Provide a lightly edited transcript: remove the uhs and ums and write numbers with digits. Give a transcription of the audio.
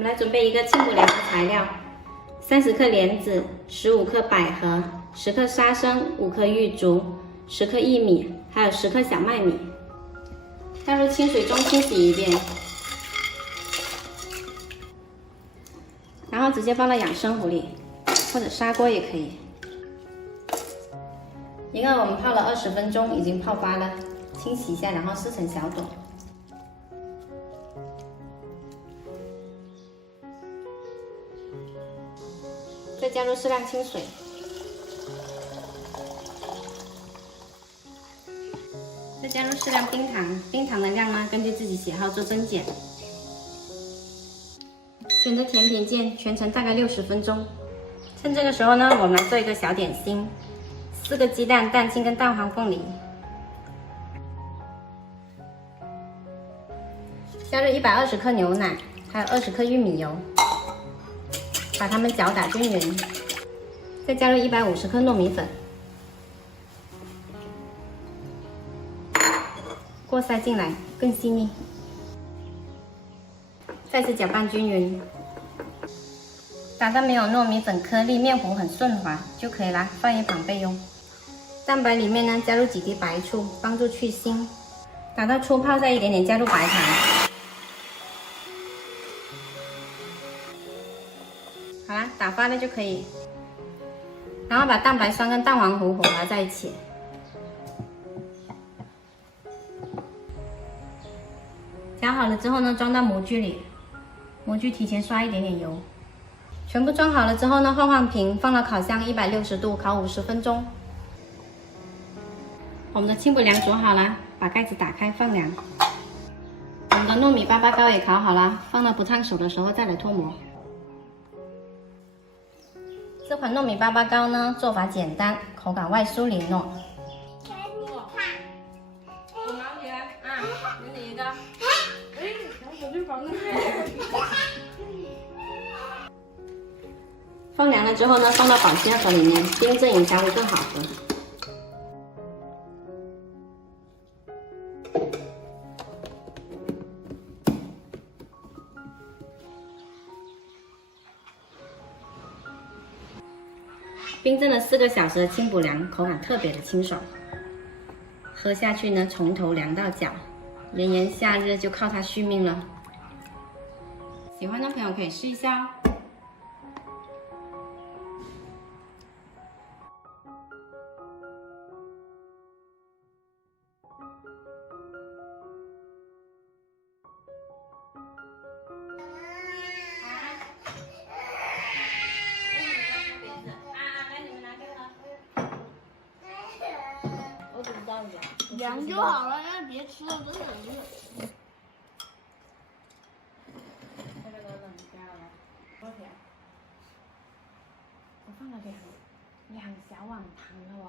们来准备一个清补凉的材料：30克莲子、15克百合、10克沙参、5克玉竹、10克薏米，还有10克小麦米。加入清水中清洗一遍，然后直接放到养生壶里，或者砂锅也可以。银耳我们泡了20分钟，已经泡发了，清洗一下，然后撕成小朵。再加入适量清水，再加入适量冰糖，冰糖的量呢根据自己喜好做增减。选择甜品键，全程大概60分钟。趁这个时候呢，我们来做一个小点心：4个鸡蛋、蛋清跟蛋黄凤梨，加入120克牛奶，还有20克玉米油，把它们搅打均匀。再加入150克糯米粉，过筛进来更细腻。再次搅拌均匀，打到没有糯米粉颗粒，面糊很顺滑就可以啦，放一旁备用。蛋白里面呢加入几滴白醋，帮助去腥。打到粗泡，再一点点加入白糖。好啦，打发了就可以。然后把蛋白霜跟蛋黄糊混合在一起。搅好了之后呢，装到模具里。模具提前刷一点点油。全部装好了之后呢，换平，放到烤箱160度烤50分钟。我们的清补凉煮好了，把盖子打开放凉。我们的糯米粑粑糕也烤好了，放到不烫手的时候再来脱模。这款糯米粑粑糕呢，做法简单，口感外酥里糯。给你看。我拿起来啊，给你一个。我就放那放凉了之后呢，放到保鲜盒里面，冰镇饮才会更好喝。冰镇了4个小时的清补凉，口感特别的清爽，喝下去呢，从头凉到脚，炎炎夏日就靠它续命了。喜欢的朋友可以试一下哦。凉就好了，要别吃了，真的热。我放了2小碗糖了哦。